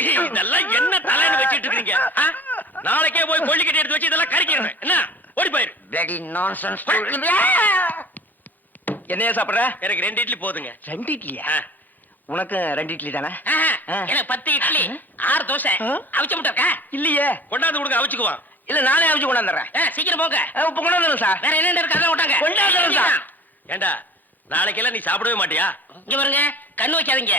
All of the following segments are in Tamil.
இதெல்லாம் என்ன தலைன்னு வச்சிட்டு இருக்கீங்க? நாளைக்கே போய் கொள்ளிக்கட்டி எடுத்து வச்சு இதெல்லாம் கறிக்கிறேன் என்ன? ஓடி போயிரு. Bloody nonsense. என்னையா சாப்பிடுற? எனக்கு ரெண்டு இட்லி போதுங்க. ரெண்டு இட்லியா. உனக்கு ரெண்டு இட்லி தானே. எனக்கு பத்து இட்லி ஆறு தோசை. ஆ? அவிச்ச முட்டை இருக்கா? இல்லையே. கொண்டாந்து கொடுங்க அவிச்சுக்குவான் இல்ல நானே அவிச்சு கொண்டாந்துறேன். சீக்கிரம் போங்க. இப்ப கொண்டாந்துறேன் சார். வேற என்ன இருக்கு அதான் விட்டாங்க கொண்டாந்துறேன் சார். ஏண்டா நாளைக்கெல்லாம் நீ சாப்பிடவே மாட்டியா? இங்க பாருங்க கண்ணு வைக்காதீங்க.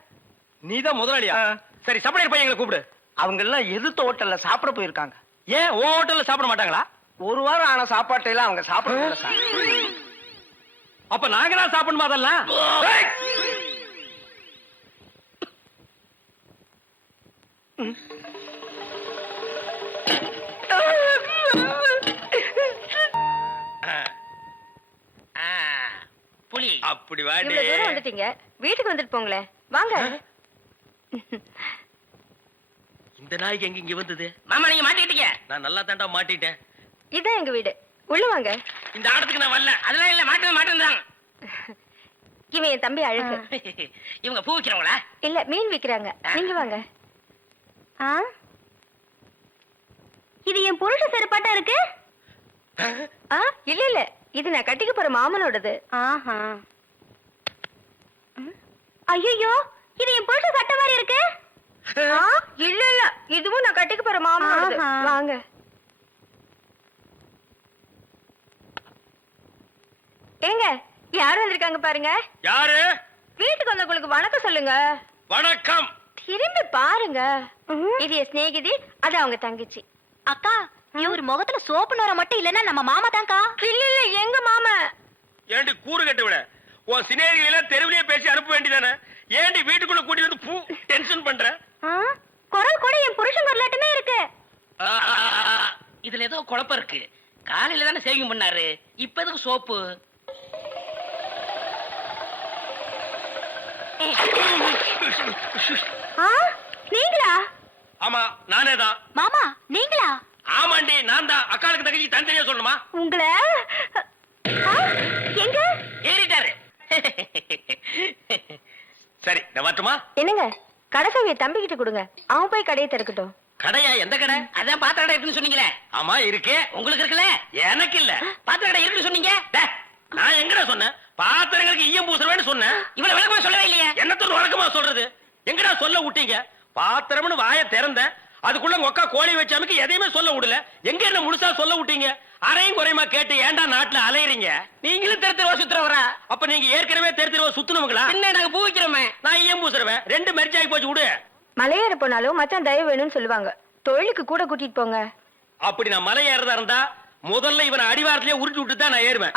நீதான் முதலாளியா. சரி சப்ளையர் பையங்களை கூப்பிடு. அவங்க எல்லாம் எதிர்த்த ஹோட்டல்ல சாப்பிட போயிருக்காங்க. ஏன்? உன் ஹோட்டல்ல சாப்பிட மாட்டாங்களா? ஒரு வாரம் ஆன சாப்பாட்டை எல்லாம் அவங்க சாப்பிட சார். அப்ப நாங்க தான் சாப்பிடணுமா அதெல்லாம்? புலி. அப்படி வாடி. வந்துட்டீங்க. வீட்டுக்கு வந்துட்டு போங்களேன். வாங்க. இந்த நாய்க்கு எங்க இங்க வந்தது? மாமா நீங்க மாட்டிக்கிட்டீங்க. நான் நல்லா தாண்டா மாட்டிட்டேன். இதான் எங்க வீடு. உள்ள வாங்க. இந்த ஆடத்துக்கு நான் வரல. அதெல்லாம் இல்ல மாட்டு மாட்டு இவன் என் தம்பி அழகு. இவங்க பூ விக்கிறவங்களா? இல்ல மீன் விக்கிறாங்க. நீங்க வாங்க. ஆ? இது என் புருஷ செருப்பாட்டா இருக்கு? ஆ. இல்ல இல்ல. இது நான் கட்டிக்க போற மாமனோடது. ஆஹா. ஐயோ இது என் புருஷ சட்டை மாதிரி இருக்கு ஆ, இல்ல இல்ல இதுவும் நான் கட்டிக்க போற மாமனோடது வாங்க ஏங்க யார் வந்திருக்காங்க பாருங்க. யாரு? வீட்டுக்கு வந்தவங்களுக்கு வணக்கம் சொல்லுங்க. வணக்கம். திரும்பி பாருங்க. இது என் சிநேகிதி அது அவங்க தங்கச்சி. அக்கா இவர் முகத்துல சோப்பு நோர மட்டும் இல்லன்னா நம்ம மாமா தான்க்கா. இல்ல இல்ல எங்க மாமா? ஏண்டி கூறு கட்டு விட? உன் எல்லாம் தெருவிலேயே பேசி அனுப்ப வேண்டியதானே? ஏண்டி வீட்டுக்குள்ள கூட்டி வந்து பூ டென்ஷன் பண்ற? குரல் கூட என் புருஷன் குரலாட்டமே இருக்கு. இதுல ஏதோ குழப்பம் இருக்கு. காலையில தானே சேவிங் பண்ணாரு. இப்ப எதுக்கு சோப்பு? நீங்களா? ஆமா நானே தான் மாமா நீங்களா? ஆமாண்டி நான் தான் அக்காளுக்கு தங்கச்சி தனித்தனியா சொல்லணுமா? உங்களை? எங்க? ஏறிட்டாரு. சரி நான் வரட்டுமா? என்னங்க? கடைசாவிய தம்பி கிட்ட கொடுங்க. அவன் போய் கடையை திறக்கட்டும். கடையா? எந்த கடை? அதான் பாத்திர கடை இருக்குன்னு சொன்னீங்களே. ஆமா இருக்கே. உங்களுக்கு இருக்குல்ல? எனக்கு இல்ல. பாத்திர கடை இருக்குன்னு சொன்னீங்க? டே, நான் எங்கடா சொன்னேன்? பாத்திரங்களுக்கு ஈயம் பூசுறவேன்னு சொன்னேன் இவ்வளவு விளக்கமா சொல்லவே இல்லையே. என்னத்தோட வழக்கமா சொல்றது? எங்கடா சொல்ல விட்டீங்க? பாத்திரம்னு வாயை திறந்தேன் அதுக்குள்ள அக்கா கோழி வச்சாமுக்கு எதையுமே சொல்ல விடல. எங்க என்ன முழுசா சொல்ல விட்டீங்க? அரையும் குறையுமா கேட்டு ஏன்டா நாட்டுல அலையறீங்க? நீங்களும் தெரு தெருவா சுத்துறவரா? அப்ப நீங்க ஏற்கனவே தெரு தெருவா சுத்துனவங்களா என்ன நாங்க பூ விக்கிறோமே. நான் ஈயம் பூசுறவன். ரெண்டு மெரிச்சு ஆகி போச்சு விடு. மலையேற போனாலும் மச்சான் தயவு வேணும்னு சொல்லுவாங்க. தொழிலுக்கு கூட கூட்டிட்டு போங்க. அப்படி நான் மலை ஏறதா இருந்தா முதல்ல இவனை அடிவாரத்திலே உருட்டி விட்டு தான் நான் ஏறுவேன்.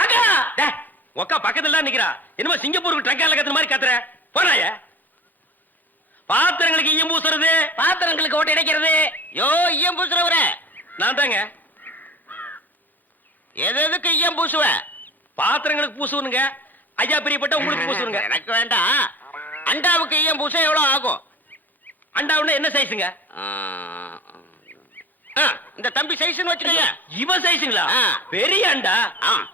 உக்கா பக்கத்துல தான் நிக்கிறா. என்னமோ சிங்கப்பூருக்கு ட்ரக்கால கத்துற மாதிரி கத்துற. போனாய? பாத்திரங்களுக்கு ஈயம் பூசுறது. பாத்திரங்களுக்கு ஓட்டு இடைக்கிறது யோ ஈயம் பூசுறவர. நான் தாங்க. எது எதுக்கு ஈயம் பூசுவ? பாத்திரங்களுக்கு பூசுவனுங்க. ஐயா பிரியப்பட்ட உங்களுக்கு பூசுவனுங்க. எனக்கு வேண்டாம். அண்டாவுக்கு ஈயம் பூச எவ்வளவு ஆகும்? அண்டாவுன்னா என்ன சைஸுங்க இந்த தம்பி சைஸ்னு வச்சுக்கோங்க இவன் சைஸுங்களா. பெரிய அண்டா.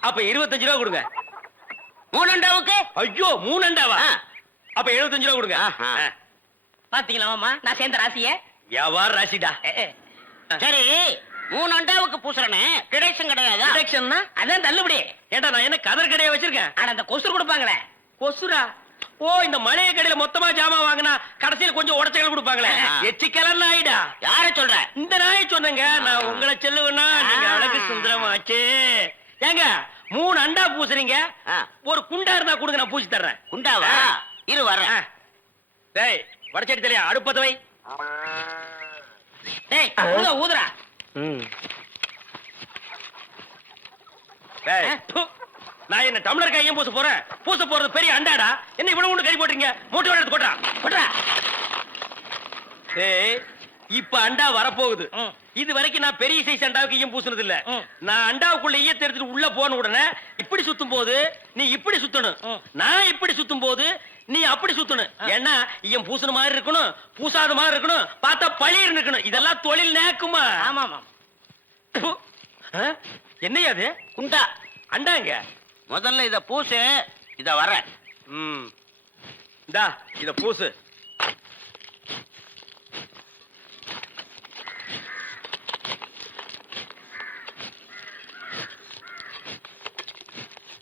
அப்ப இருபத்தஞ்சு ரூபா கொடுங்க. மூணு அண்டாவுக்கு? ஐயோ மூணு அண்டாவா. அப்ப எழுபத்தஞ்சு ரூபா கொடுங்க. பாத்தீங்களா மாமா நான் சேர்ந்த ராசிய? வியாபார ராசிடா. சரி மூணு அண்டாவுக்கு பூசுறனே. கிடைச்சும் கிடையாதா. டிடக்ஷன்னா அதான் தள்ளுபடி. ஏண்டா நான் என்ன கதர் கடையை வச்சிருக்கேன்? ஆனா அந்த கொசு கொடுப்பாங்களே. கொசுரா? ஓ இந்த மளிகை கடையில மொத்தமா ஜாமான் வாங்கினா கடைசியில கொஞ்சம் உடச்சல் கொடுப்பாங்களே. ஆ. எச்சிக்கலர் நாயிடா யார சொல்ற? இந்த நாய் சொன்னங்க. நான் உங்களை செல்லுவேன்னா நீங்க. அழகு சுந்தரமாச்சு. ஏங்க மூணு அண்டா பூசுறீங்க. ஒரு குண்டா இருந்தா கொடுங்க நான் பூசி தர்றேன். குண்டாவா. இரு வர்றேன். டேய் வடச்சடி தலையா அடுப்பத்த வை டேய் ஊதுறா ஊதுறா. நான் என்ன டம்ளர் கையும் பூச போறேன்? பூச போறது பெரிய அண்டாடா? என்ன இவ்வளவு ஒண்ணு கறி போட்டுறீங்க மூட்டை எடுத்து கொட்டா கொட்றா ஏய் இப்ப அண்டா வரப்போகுது. இது வரைக்கும் நான் பெரிய சைஸ் அண்டாவுக்கு ஈயம் பூசுனது இல்ல. நான் அண்டாவுக்குள்ள ஈயத்தை எடுத்துட்டு உள்ள போன உடனே இப்படி சுத்தும் போது நீ இப்படி சுத்தணும். நான் இப்படி சுத்தும் போது நீ அப்படி சுத்தணும். ஏன்னா ஈயம் பூசுன மாதிரி இருக்கணும் பூசாத மாதிரி இருக்கணும் பார்த்தா பழிர் இருக்கணும். இதெல்லாம் தொழில் நேக்குமா? ஆமா ஆமா? என்னய்யா அது? குண்டா. அண்டாங்க. முதல்ல இத பூசு இத வர்றேன். ம். இந்தா இத பூசு.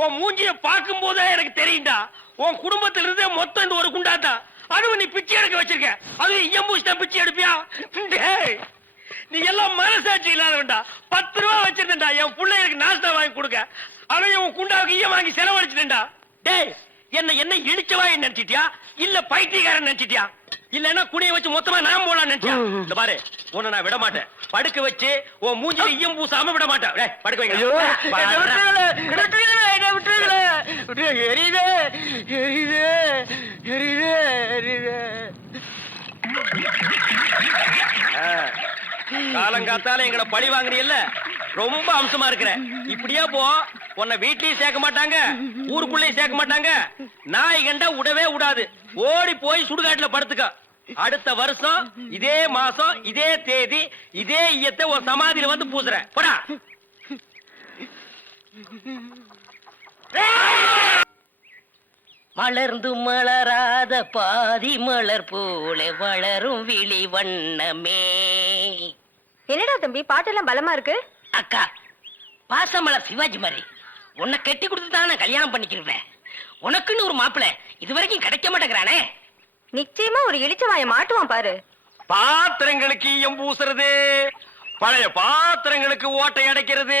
உன் மூஞ்சிய பார்க்கும் போதே எனக்கு தெரியும்டா. உன் குடும்பத்துல இருந்தே மொத்தம் இந்த ஒரு குண்டாத்தா. அதுவும் நீ பிச்சை எடுக்க வச்சிருக்க. அதுவும் எம்பூசி பிச்சை எடுப்பியா? நீ எல்லாம் மனசாட்சி இல்லாதவன்டா. பத்து ரூபா வச்சிருந்தா என் பிள்ளைகளுக்கு நாஸ்தா வாங்கி கொடுக்க. அவன் உன் குண்டாவுக்கு ஈயம் வாங்கி செலவழிச்சிட்டா டேய் என்ன என்ன இடிச்சவாய் நினைச்சிட்டியா? இல்ல பைத்தியக்காரன் நினைச்சிட்டியா? இல்லன்னா குனிய வச்சு மொத்தமா நான் போலாம் நினைச்சியா? இந்த பாரு உன்னை நான் விட மாட்டேன். படுக்க வச்சு உன் மூஞ்சில ஈயம் பூசாம விட மாட்டேன். படுக்க வைங்க. காலங்காத்தால எங்களை பழி வாங்குறீல்ல ரொம்ப அம்சமா இருக்கிற. இப்படியே போ. உன்னை வீட்லயும் சேர்க்க மாட்டாங்க. ஊருக்குள்ளேயும் சேர்க்க மாட்டாங்க. நாய் கண்டா விடவே விடாது ஓடி போய் சுடுகாட்டுல படுத்துக்க. அடுத்த வருஷம் இதே மாசம் இதே தேதி இதே ஈயத்தை உன் சமாதியில வந்து பூசுறேன் போடா. மலர்ந்து மலராத பாதி மலர் போல வளரும் விழி வண்ணமே. என்னடா தம்பி பாட்டெல்லாம் பலமா இருக்கு? அக்கா பாசமலர் சிவாஜி மாதிரி. உன்னை கட்டி கொடுத்து தான் நான் கல்யாணம் பண்ணிக்கிறேன் உனக்குன்னு ஒரு மாப்பிள்ளை இது வரைக்கும் கிடைக்க மாட்டேங்கிறானே. நிச்சயமா ஒரு இளிச்சவாய மாட்டுவான் பாரு. பாத்திரங்களுக்கு ஈயம் பூசுறது பழைய பாத்திரங்களுக்கு ஓட்டை அடைக்கிறது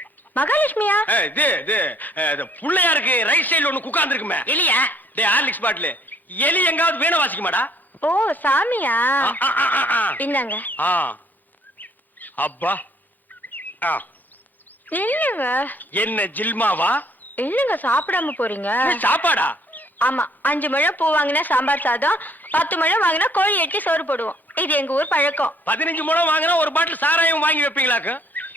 மகாலட்சுமியா? இது இது புள்ளையாருக்கு ரைட் சைடுல ஒண்ணு குக்காந்து இருக்குமே எலியா? டே ஹார்லிக்ஸ் பாட்டில் எலி எங்காவது வீணை வாசிக்க மாடா ஓ சாமியா. இந்தாங்க. அப்பா. இல்லங்க என்ன ஜில்மாவா? இல்லங்க சாப்பிடாம போறீங்க? சாப்பாடா? ஆமா அஞ்சு முழம் பூ வாங்கினா சாம்பார் சாதம் பத்து முழம் வாங்கினா கோழி எட்டி சோறு போடுவோம். இது எங்க ஊர் பழக்கம். பதினஞ்சு முழம் வாங்கினா ஒரு பாட்டில் சாராயம் வாங்கி வைப்பீங்களாக்கு?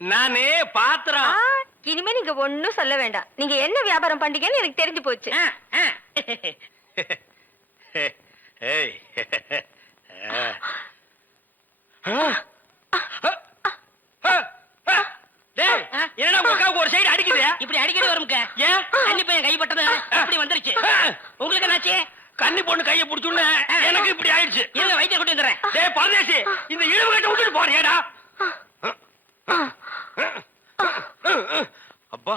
நானே பாத்திரம் இனிமே நீங்க ஒண்ணும் சொல்ல வேண்டாம். நீங்க என்ன வியாபாரம் பண்றீங்கன்னு எனக்கு தெரிஞ்சு போச்சு. என்னடா உங்க அக்காவுக்கு ஒரு சைடு அடிக்குது? இப்படி அடிக்கடி வரும்க்க ஏன் தண்ணி பையன் கைப்பட்டது அப்படி வந்துருச்சு. உங்களுக்கு என்னாச்சு? கன்னி பொண்ணு கைய புடிச்சுன்னு எனக்கு இப்படி ஆயிடுச்சு. இருங்க வைத்தியம் கொண்டு வந்துடுறேன். பரதேசி இந்த இழுவு கட்ட விட்டுட்டு போறியேடா அப்பா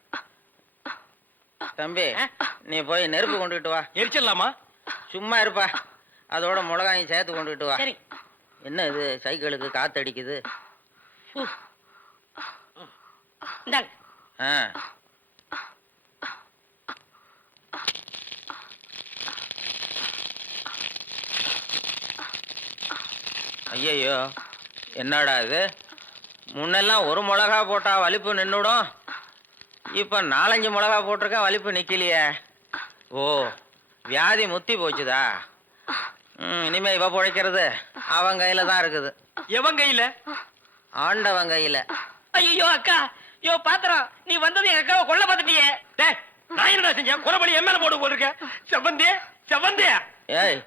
தம்பி நீ போய் நெருப்பு கொண்டுகிட்டு வா. எரிச்சிடலாமா? சும்மா இருப்பா. அதோட மிளகாயும் சேர்த்து கொண்டுகிட்டு வா. சரி. என்ன இது? சைக்கிளுக்கு காத்தடிக்குது இந்தாங்க. ஆ. ஐயையோ என்னடா இது? முன்னெல்லாம் ஒரு மிளகா போட்டா வலிப்பு நின்னுடும். இப்ப நாலஞ்சு மிளகா போட்டிருக்கேன் வலிப்பு நிக்கலையே. ஓ வியாதி முத்தி போச்சுதா? இனிமே இவ பிழைக்கிறது அவன் கையில தான் இருக்குது. எவன் கையில? ஆண்டவன் கையில. ஐயோ அக்கா யோ பாத்திரம் நீ வந்தது எங்க அக்காவை கொல்ல பார்த்துட்டியே. டேய் நான் என்னடா செஞ்சேன்? குறபடி என் மேல போட்டு போட்டிருக்க. செவந்தே செவந்தே ஏய்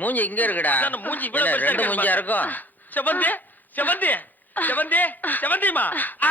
மூஞ்சி இங்க இருக்குடா. மூஞ்சி இவ்வளவு என்ன, ரெண்டு மூஞ்சியா. இருக்கும்? செவந்தே செவந்தே செவந்தே செவந்திமா ஆ.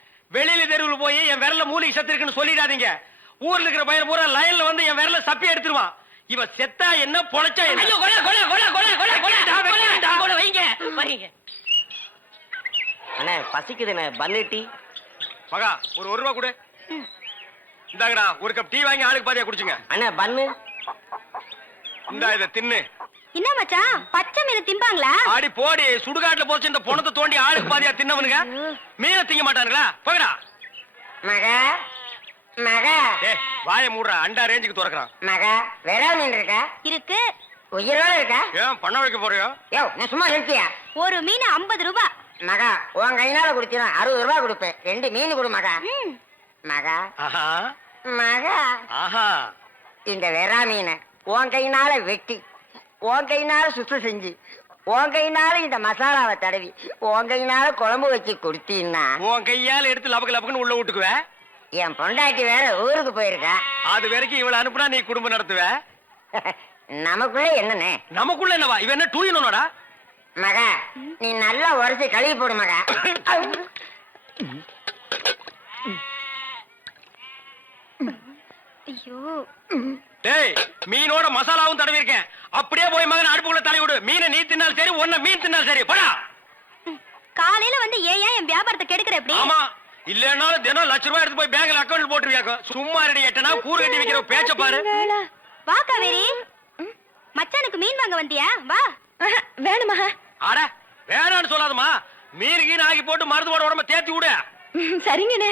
வெளியில தெருவில் போய் என் விரல்ல மூலிகை செத்து இருக்குன்னு சொல்லிடாதீங்க. ஊர்ல இருக்கிற பையன் பூரா லைன்ல வந்து என் விரல சப்பி எடுத்துருவான் இவ செத்தா என்ன பொழைச்சா என்ன? ஐயோ கொலை கொலை கொலை கொலை கொலை கொலை. கொலை வைங்க வரீங்க அண்ணே பசிக்குதுண்ணே பன்னு டீ. மகா ஒரு ஒரு ரூபா கொடு. இந்தாங்கடா ஒரு கப் டீ வாங்கி ஆளுக்கு பாதியா குடிச்சுங்க. அண்ணே பன்னு இந்தா இத தின்னு. என்ன மச்சான்? பச்சை மீன் திம்பாங்களா ஆடி போடி சுடுகாட்டுல போச்சு இந்த பொணத்தை தோண்டி ஆளுக்கு பாதியா தின்னவனுங்க. மீனை திங்க மாட்டானுங்களா? போகடா மகா மகா. ஏ வாயை மூடுறா அண்டா ரேஞ்சுக்கு துறக்குறான். மகா வெடா மீன் இருக்கா? இருக்கு. உயிரோட இருக்கா? ஏன் பண்ண வைக்க போறியோ? யோ நான் சும்மா நிறுத்தியா? ஒரு மீன் ஐம்பது ரூபாய் மகா உன் கையினால குடிச்சினா அறுபது ரூபாய் கொடுப்பேன். ரெண்டு மீன் கொடு மகா. மகா. ஆஹா. மகா. ஆஹா. இந்த வெறா மீனை உன் கையினால வெட்டி உன் கையினால சுத்தம் செஞ்சு உன் கையினால இந்த மசாலாவை தடவி உன் கையினால குழம்பு வச்சு கொடுத்தீன்னா உன் கையால எடுத்து லபக்கு லபக்குன்னு உள்ள விட்டுக்குவ? என் பொண்டாட்டி வேற ஊருக்கு போயிருக்கா. அது வரைக்கும் இவள அனுப்புனா நீ குடும்பம் நடத்துவ? நமக்குள்ள என்னண்ணே? நமக்குள்ள என்னவா? இவன் என்ன டூ இன்னொன்னடா மகா நீ நல்லா உரைச்சி கழுவி போடு மகா. ஐயோ. டேய் மீனோட மசாலாவும் தடவி இருக்கேன் அப்படியே போய் மகன் அடுப்புக்குள்ள தலை விடு. மீனை நீ தின்னாலும் சரி ஒன்ன மீன் தின்னாலும் சரி. போடா காலையில வந்து ஏன் ஏன் என் வியாபாரத்தை கெடுக்கிற எப்படி ஆமா. இல்லன்னாலும் தினம் லட்ச ரூபாய் எடுத்து போய் பேங்க்ல அக்கௌண்ட் போட்டுருவியாக்கோ சும்மா ரெடி எட்டனா கூறு கட்டி வைக்கிற பேச்ச பாரு. வா காவேரி. மச்சானுக்கு மீன் வாங்க வந்தியா? வா. வேணுமா? அட வேணான்னு சொல்லாதம்மா. மீன் கீன் ஆக்கி போட்டு மருந்து போட உடம்ப தேத்தி விடு. சரிங்கண்ணே.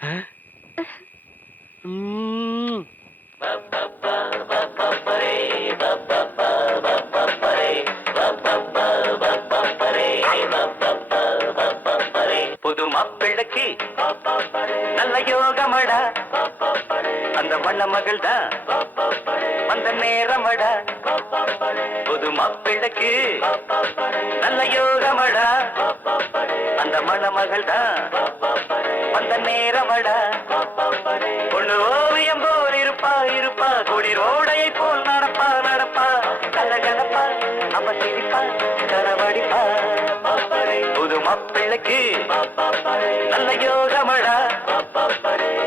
புது மாப்பிள்ளைக்கு நல்ல யோகமடா. அந்த மண்ண மகள் தான் அந்த நேரமடா. புது மாப்பிள்ளைக்கு நல்ல யோகமடா. அந்த மண மகள் தான் அந்த நேரமடா பொண்ணு ஓவியம் போல் இருப்பா இருப்பா. கொடி ரோடையை போல் நடப்பா நடப்பா. கலகலப்பா அவ சிரிப்பா கரவடிப்பா. புது மாப்பிள்ளைக்கு நல்ல யோகமடா.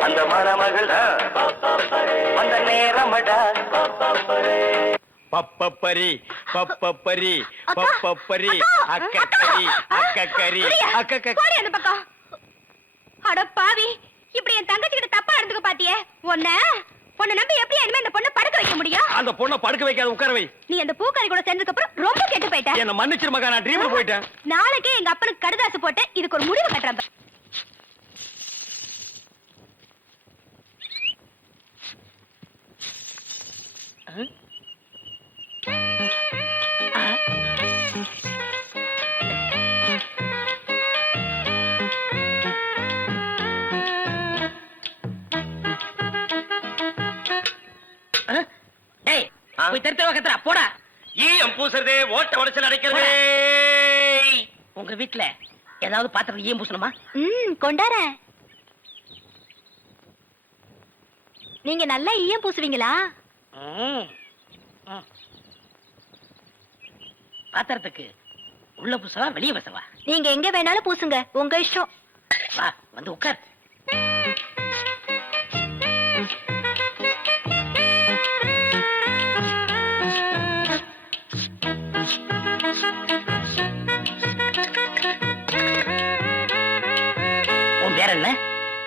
அந்த மணமகள் அந்த நேரமடா. பப்பப்பரி பப்பப்பரி பப்பப்பரி அக்கக்கரி அக்கக்கரி அக்கக்க போடி அந்த பக்கம். அட பாவி இப்படி என் தங்கச்சி கிட்ட தப்பா நடந்துக்க பாத்தியே? உன்ன உன்னை நம்பி எப்படி இனிமே இந்த பொண்ணை படுக்க வைக்க முடியும்? அந்த பொண்ணை படுக்க வைக்காத உட்கார வை. நீ அந்த பூக்காரி கூட சேர்ந்ததுக்கு அப்புறம் ரொம்ப கெட்டு போயிட்ட. என்ன மன்னிச்சிரு மகா நான் ட்ரீம்ல போயிட்டேன். நாளைக்கே எங்க அப்பனுக்கு கடுதாசு போட்டு இதுக்கு ஒரு முடிவு கட்டுறேன் பாரு. போய் தெருத்த போடா. ஈயம் பூசுறதே ஓட்ட உடைச்சல் அடைக்கிறதே. உங்க வீட்ல ஏதாவது பாத்திரம் ஏன் பூசணுமா? ம் நீங்க நல்லா ஈயம் பூசுவீங்களா. பாத்திரத்துக்கு உள்ள பூசவா வெளிய பூசவா? நீங்க எங்க வேணாலும் பூசுங்க. உங்க இஷ்டம். வா வந்து உட்கார்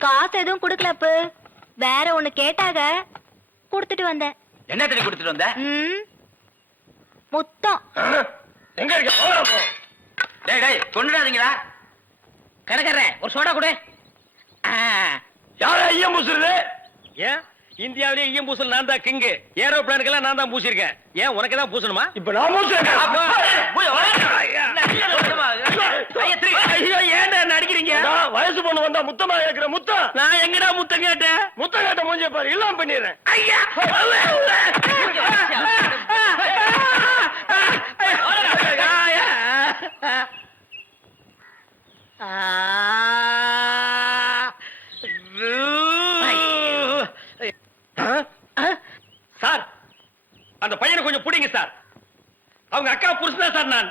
காசு எதுவும் குடுக்கலப்பு வேற ஒண்ணு கேட்டாக கொடுத்துட்டு வந்தேன் என்ன தண்ணி கொடுத்துட்டு வந்த? ம். முத்தம். எங்க இருக்க? போடா போ. டேய் டேய் கொண்டுடாதீங்களா கடைக்காரரே ஒரு சோடா கொடு. ஆ, யாரா ஈயம் பூசுறது? ஏன்? இந்தியாவிலே ஈயம் பூசல் நான் தான் கிங்கு ஏரோப்ளானுக்கெல்லாம் நான் தான் பூசிருக்கேன் ஏன் உனக்கு தான் பூசணுமா இப்ப நான் ஐயோ ஏன்டா என்ன அடிக்கிறீங்க வயசு பொண்ணு வந்தா முத்தமா கேக்குற முத்தம் நான் எங்கடா முத்தம் கேட்டேன் முத்தம் கேட்ட மூஞ்சிய பாரு எல்லாம் பண்ணிடுறேன் ஐயா அந்த பையனை கொஞ்சம் பிடிங்க சார் அவங்க அக்கா புருஷன் சார் நான்.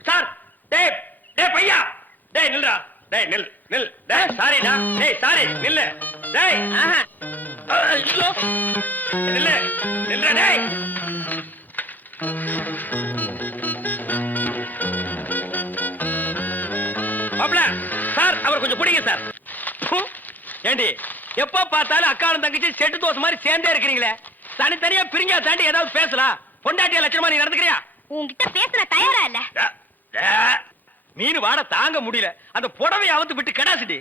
சார் டேய் டேய் பையா. டேய் நில்றா. டேய் நில் நில். டேய் சாரிடா டேய் சாரி நில்லு. ஆஹா. ஐயோ. நில்லு நில்றா டேய். மாப்ள சார் அவர் கொஞ்சம் பிடிங்க சார். ஏண்டி எப்ப பார்த்தாலும் அக்காளும் தங்கச்சி செட்டு தோசை மாதிரி சேர்ந்தே இருக்கிறீங்களே. தனித்தனியா பிரிங்கா தாண்டி ஏதாவது பேசலாம் பொண்டாட்டியா லட்சணமா நீ நடந்துக்கிறியா? உன்கிட்ட பேசுற தயாரா இல்ல? மீன் வாட தாங்க முடியல. அந்த புடவை அவுத்து விட்டு கடாசிட்டி.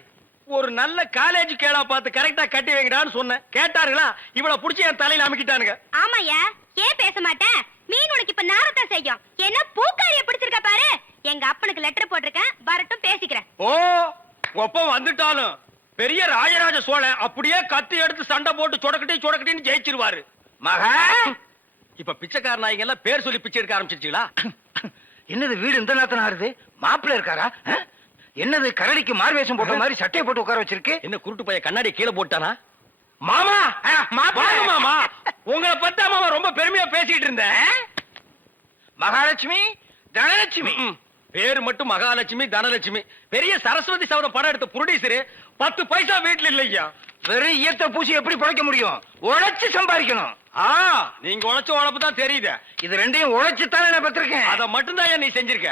ஒரு நல்ல காலேஜ் கேளா பார்த்து கரெக்டா கட்டி வைங்கடான்னு சொன்னேன். கேட்டாருங்களா இவள புடிச்சு என் தலையில அமைக்கிட்டானுங்க. ஆமாயா ஏன் பேச மாட்டேன்? மீன் உனக்கு இப்ப நாரத்தான் செய்யும். என்ன பூக்காரிய பிடிச்சிருக்க பாரு. எங்க அப்பனுக்கு லெட்டர் போட்டிருக்கேன். வரட்டும் பேசிக்கிறேன். ஓ ஒப்பம் வந்துட்டாலும் பெரிய ராஜராஜ சோழன் அப்படியே கத்தி எடுத்து சண்டை போட்டு சொடக்கட்டி சொடக்கட்டின்னு ஜெயிச்சிருவாரு. மகா! இப்ப பிச்சைக்கார நாய்ங்க எல்லாம் பேர் சொல்லி பிச்சை எடுக்க ஆரம்பிச்சிருச்சுங்களா? என்னது வீடு இந்த நேரத்துல ஆறுது? மாப்பிள்ள இருக்காரா? என்னது கரடிக்கு மார்வேஷம் போட்ட மாதிரி சட்டையை போட்டு உட்கார வச்சிருக்கு? என்ன குருட்டு பைய கண்ணாடி கீழே போட்டானா? மாமா. வாங்க மாமா. உங்களை பத்தா மாமா ரொம்ப பெருமையா பேசிட்டு இருந்தேன். மகாலட்சுமி தனலட்சுமி. பேரு மட்டும் மகாலட்சுமி தனலட்சுமி. பெரிய சரஸ்வதி சபதம் படம் எடுத்த புரொடியூசரு பத்து பைசா வீட்டுல இல்லையா? வெறும் ஈயத்தை பூசி எப்படி பிழைக்க முடியும்? உழைச்சு சம்பாதிக்கணும். ஆ நீங்க உழைச்ச உழைப்பு தான் தெரியுது. இது ரெண்டையும் உழைச்சு தானே நான் பெற்றிருக்கேன். அத மட்டும்தான் நீ செஞ்சிருக்க?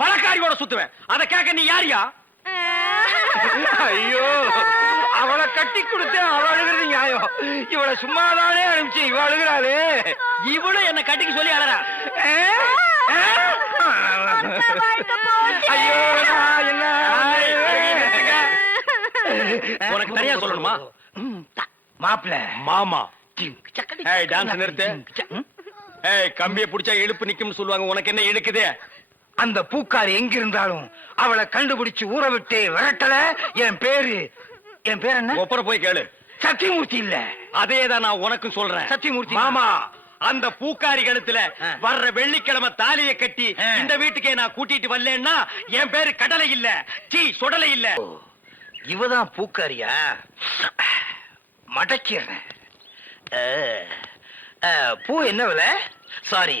பழக்காரியோட சுத்துவேன். அத கேட்க நீ யாரியா? ஐயோ அவளை கட்டி கொடுத்து அவ அழுகிறது நியாயம். இவளை சும்மாதானே அனுப்பிச்சு இவ அழுகிறாளே. இவளும் என்ன கட்டிக்க சொல்லி அழறா? ஐயோ என்ன? உனக்கு தனியா சொல்லணுமா? மாப்பிள்ள மாமா. டான்ஸ் நிறுத்து. ஏய் கம்பிய புடிச்சா இழுப்பு நிக்கும்னு சொல்லுவாங்க. உனக்கு என்ன இழுக்குது? அந்த பூக்காரி எங்க இருந்தாலும் அவளை கண்டுபிடிச்சு ஊற விட்டு விரட்டல. என் பேரு என் பேர் என்ன? ஒப்பர போய் கேளு. சத்தியமூர்த்தி இல்ல. அதே தான் நான் உனக்கும் சொல்றேன். சத்தியமூர்த்தி. மாமா அந்த பூக்காரி கழுத்துல. வர்ற வெள்ளிக்கிழமை தாலிய கட்டி. இந்த வீட்டுக்கே நான் கூட்டிட்டு வரலன்னா என் பேரு கடலை இல்ல சீ சுடலை இல்ல. இவதான் பூக்காரியா? மடக்கிறேன் பூ என்ன விலை? சாரி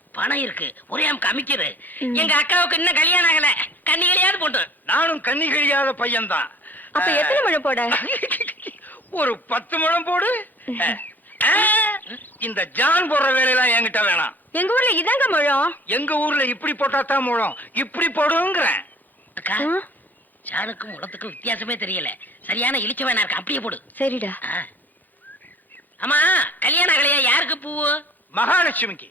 பணம் இருக்கு. ஒரே அமுக்கு அமைக்கிறது எங்க அக்காவுக்கு இன்னும் கல்யாணம் ஆகல. கண்ணிகளையாவது போட்டு. நானும் கண்ணி கழியாத பையன்தான். அப்ப எத்தனை முழம் போட? ஒரு பத்து முழம் போடு. இந்த ஜான் போடுற வேலையெல்லாம் என்கிட்ட வேணாம். எங்க ஊர்ல இதாங்க முழம்? எங்க ஊர்ல இப்படி போட்டா தான் முழம். இப்படி போடுங்கிறேன். அக்கா சாணுக்கும் உலத்துக்கும் வித்தியாசமே தெரியல. சரியான இழிச்ச வேணா இருக்கு. அப்படியே போடு. சரிடா. ஆமா கல்யாணம் ஆகலையா? யாருக்கு பூவு? மகாலட்சுமிக்கு.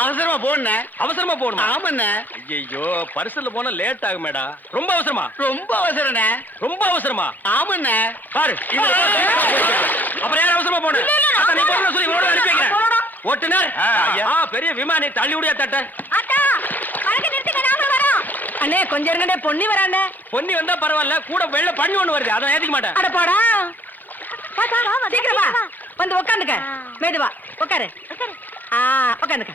அவசரமா போன அவசரமா போகணும்? ஆமாண்ணே. ஐயோ பரிசல்ல போனா லேட் ஆகுமேடா. ரொம்ப அவசரமா? ரொம்ப அவசரண்ணே. ரொம்ப அவசரமா? ஆமாண்ணே. பாரு அப்புறம் யார் அவசரமா போன? அதான் நீ போன சொல்லி இவரோட அனுப்பி வைக்கிறேன். ஓட்டுனர் பெரிய விமானி தள்ளி விடியா தட்ட. அண்ணே கொஞ்சம் இருங்கடே பொன்னி வரானே பொன்னி வந்தா பரவாயில்ல கூட வெள்ள பண்ணி ஒண்ணு வருது அதை ஏத்துக்க மாட்டேன். அட போடா. சீக்கிரம். வந்து உட்காந்துக்க. மெதுவா. உட்காரு ஆ உட்காந்துக்க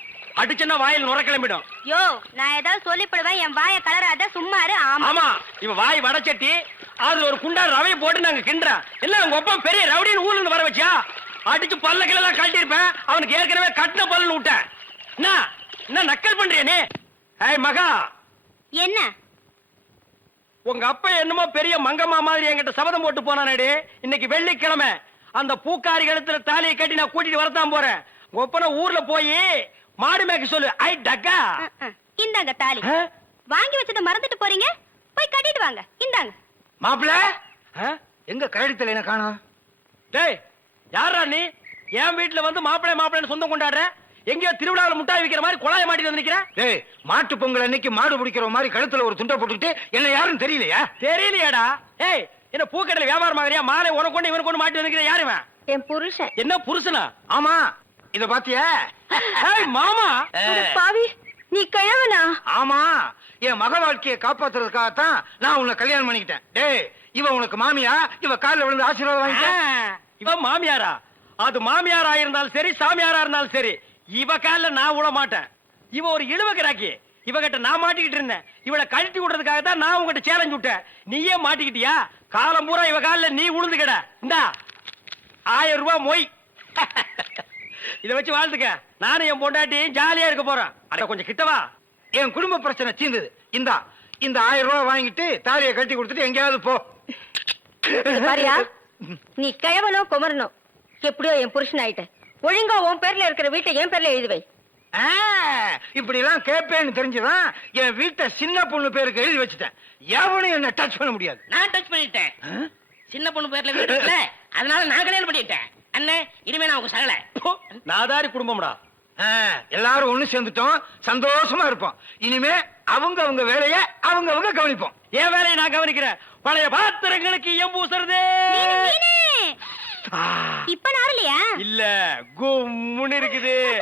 அடிச்சுன்னா வாயில் நுர கிளம்பிடும். யோ நான் ஏதாவது சொல்லிப்படுவேன் என் வாய கலராத சும்மா இரு ஆமா இவன் வாய் வடச்சட்டி அதுல ஒரு குண்டா ரவையை போட்டு நாங்க கிண்டுறோம் இல்ல உங்க அப்பா பெரிய ரவுடின்னு ஊர்ல வர வச்சா அடிச்சு பல்ல கிளெல்லாம் கழட்டியிருப்பேன். அவனுக்கு ஏற்கனவே கட்டின பல்லுன்னு விட்டேன். என்ன என்ன நக்கல் பண்றிய நீ? ஏய் மகா. என்ன? உங்க அப்பா என்னமோ பெரிய மங்கம்மா மாதிரி என்கிட்ட சபதம் போட்டு போனானேடி. இன்னைக்கு வெள்ளிக்கிழமை. அந்த பூக்காரி கழுத்துல தாலியை கட்டி நான் கூட்டிட்டு வரத்தான் போறேன். அப்பனை ஊர்ல போய் மாடு மேய்க்க சொல்லு. ஐ டக்கா. இந்தாங்க தாலி? வாங்கி வச்சதை மறந்துட்டு போறீங்க? போய் கட்டிட்டு வாங்க. இந்தாங்க. மாப்பிள எங்க கழுத்துல என்ன காணோம். டேய் யாரா நீ? என் வீட்டுல வந்து மாப்பிள்ளை மாப்பிள்ளைன்னு சொந்தம் கொண்டாடுற? எங்கேயோ திருவிழாவில் முட்டாய் விக்கிற மாதிரி குழாய மாட்டிட்டு வந்து நிக்கிற? டேய் மாட்டு பொங்கல் அன்னைக்கு மாடு பிடிக்கிற மாதிரி கழுத்துல ஒரு துண்டை போட்டுக்கிட்டு என்ன யாரும் தெரியலையா? தெரியலையாடா. ஏய் என்ன பூக்கடையில வியாபாரம் ஆகுறியா மாலை உனக்கு கொண்டு இவனுக்கு கொண்டு மாட்டி வந்து யாரு இவன்? என் புருஷன். என்ன புருஷனா? ஆமா. இத பாத்தியா? ஏய் மாமா! பாவி நீ கிழவனா? ஆமா என் மக வாழ்க்கையை காப்பாத்துறதுக்காகத்தான் நான் உன்னை கல்யாணம் பண்ணிக்கிட்டேன். டேய் இவ உனக்கு மாமியா? இவ கால்ல விழுந்து ஆசீர்வாதம் வாங்கிக்க இவ மாமியாரா? அது மாமியாரா இருந்தாலும் சரி சாமியாரா இருந்தாலும் சரி இவ கால்ல நான் விட மாட்டேன். இவ ஒரு இழுவ கிராக்கி இவகிட்ட நான் மாட்டிக்கிட்டு இருந்தேன். இவளை கழட்டி விடுறதுக்காக தான் நான் உங்ககிட்ட சேலஞ்ச் விட்டேன். நீயே மாட்டிக்கிட்டியா? காலம் பூரா இவ கால்ல நீ உளுந்து கிட இந்தா ஆயிரம் ரூபாய் மொய். இத வச்சு வாழ்த்துக்க நானும் என் பொண்டாட்டி ஜாலியா இருக்க போறேன் அட கொஞ்சம் கிட்டவா என் குடும்ப பிரச்சனை தீர்ந்தது இந்தா இந்த ஆயிரம் ரூபாய் வாங்கிட்டு தாலியை கட்டி கொடுத்துட்டு எங்கேயாவது போ. பாரியா நீ கிழவனோ குமரனோ? எப்படியோ என் புருஷன் ஆயிட்ட. ஒழுங்கா உன் பேர்ல இருக்கிற வீட்டை என் பேர்ல எழுதி வை. ஆ, இப்படி எல்லாம் கேட்பேன்னு தெரிஞ்சுதான் என் வீட்டை சின்ன பொண்ணு பேருக்கு எழுதி வச்சுட்டேன். எவனும் என்ன டச் பண்ண முடியாது. நான் டச் பண்ணிட்டேன். சின்ன பொண்ணு பேர்ல வீடு இருக்குல்ல அதனால நான் கல்யாணம் பண்ணிட்டேன். அண்ணே இனிமே நான் உங்க சகல. நாதாரி குடும்பம்டா. எல்லாரும் ஒண்ணு சேர்ந்துட்டோம். சந்தோஷமா இருப்போம். இனிமே அவங்க அவங்க வேலைய அவங்க அவங்க கவனிப்போம். என் வேலையை நான் கவனிக்கிறேன். பழைய பாத்திரங்களுக்கு எம் பூசுறதே. இப்ப நாரலையா? இல்ல கும்முன்னு இருக்குது.